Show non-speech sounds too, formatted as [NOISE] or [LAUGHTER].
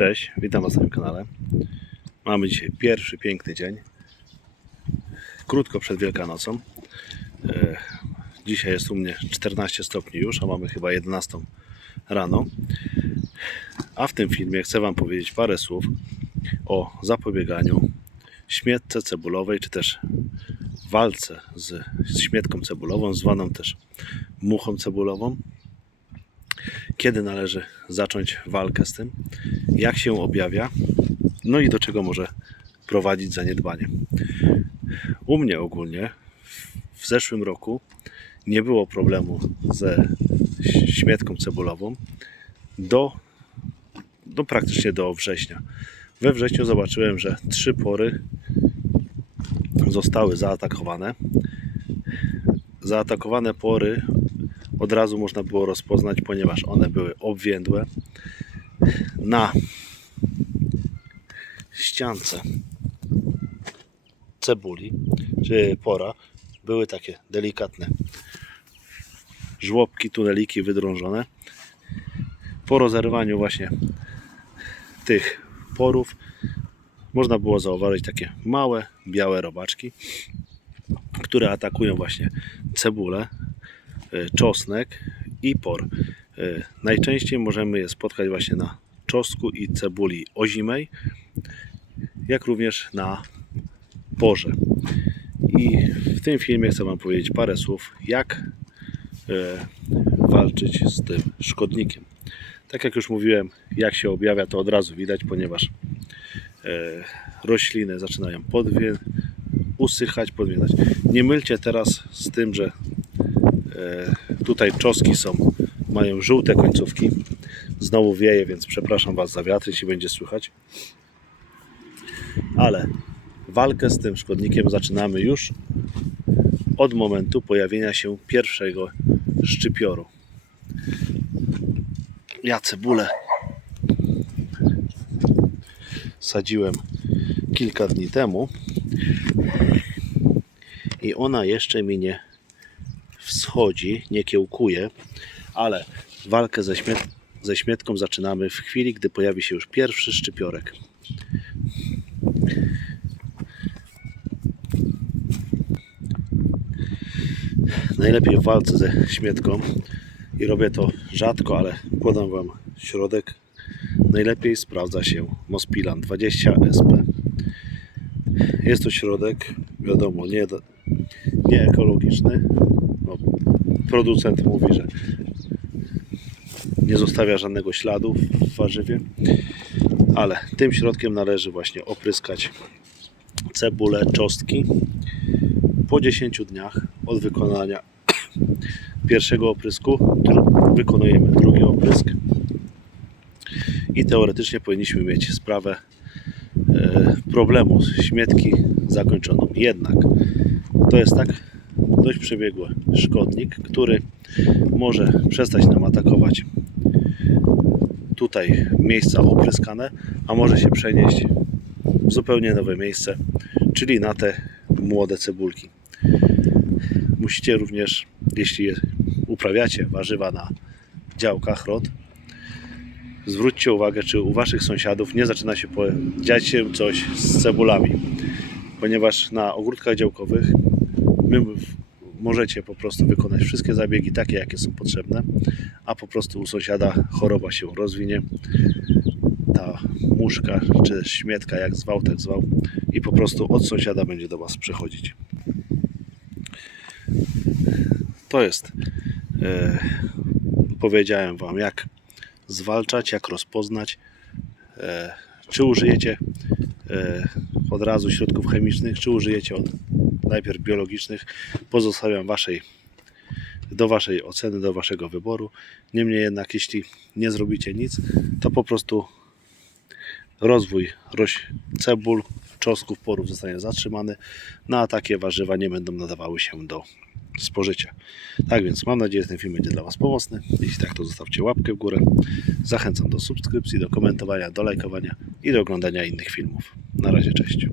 Cześć, witam Was na moim kanale. Mamy dzisiaj pierwszy piękny dzień. Krótko przed Wielkanocą. E, Dzisiaj jest u mnie 14 stopni już, a mamy chyba 11 rano. A w tym filmie chcę Wam powiedzieć parę słów o zapobieganiu śmietce cebulowej, czy też walce z, z śmietką cebulową, zwaną też muchą cebulową. Kiedy należy zacząć walkę z tym, jak się objawia, no i do czego może prowadzić zaniedbanie. U mnie ogólnie w- zeszłym roku nie było problemu ze śmietką cebulową do, do praktycznie do września. We wrześniu zobaczyłem, że trzy pory zostały zaatakowane. Zaatakowane pory od razu można było rozpoznać, ponieważ one były obwiędłe. Na ściance cebuli, czy pora, były takie delikatne żłobki, tuneliki wydrążone. Po rozerwaniu właśnie tych porów można było zauważyć takie małe, białe robaczki, które atakują właśnie cebulę, czosnek i por. Y, Najczęściej możemy je spotkać właśnie na czosnku i cebuli ozimej, jak również na porze. I w tym filmie chcę Wam powiedzieć parę słów, jak e, walczyć z tym szkodnikiem. Tak jak już mówiłem, jak się objawia, to od razu widać, ponieważ rośliny zaczynają podwie, usychać, podwiędać. Nie mylcie teraz z tym, że tutaj czoski są, mają żółte końcówki. Znowu wieje, więc przepraszam Was za wiatr, jeśli będzie słychać. Ale walkę z tym szkodnikiem zaczynamy już od momentu pojawienia się pierwszego szczypioru. Ja cebulę sadziłem kilka dni temu i ona jeszcze mi nie wschodzi, nie kiełkuje, ale walkę ze, śmiet- ze śmietką zaczynamy w chwili, gdy pojawi się już pierwszy szczypiorek. najlepiej w walce ze śmietką i robię to rzadko, ale podam Wam środek. Najlepiej sprawdza się Mospilan 20 SP. Jest to środek, wiadomo, nie, nie ekologiczny. No, producent mówi, że nie zostawia żadnego śladu w warzywie, ale tym środkiem należy właśnie opryskać cebulę, czosnki po 10 dniach od wykonania [CLEARS THROAT] pierwszego oprysku wykonujemy drugi oprysk i teoretycznie powinniśmy mieć sprawę e, problemu śmietki zakończoną. Jednak to jest tak dość przebiegły szkodnik, który może przestać nam atakować tutaj miejsca opryskane, a może się przenieść w zupełnie nowe miejsce, czyli na te młode cebulki. Musicie również, jeśli uprawiacie warzywa na działkach rod, zwróćcie uwagę, czy u Waszych sąsiadów nie zaczyna się dziać się coś z cebulami. Ponieważ na ogródkach działkowych my możecie po prostu wykonać wszystkie zabiegi takie, jakie są potrzebne, a po prostu u sąsiada choroba się rozwinie, ta muszka czy śmietka, jak zwał, tak zwał, i po prostu od sąsiada będzie do Was przychodzić. To jest, e, powiedziałem Wam, jak zwalczać, jak rozpoznać, e, czy użyjecie e, od razu środków chemicznych, czy użyjecie od najpierw biologicznych. Pozostawiam waszej, do Waszej oceny, do Waszego wyboru. Niemniej jednak, jeśli nie zrobicie nic, to po prostu rozwój roś cebul, czosnków, porów zostanie zatrzymany, no a takie warzywa nie będą nadawały się do spożycia. Tak więc mam nadzieję, że ten film będzie dla Was pomocny. Jeśli tak, to zostawcie łapkę w górę. Zachęcam do subskrypcji, do komentowania, do lajkowania i do oglądania innych filmów. Na razie, cześć.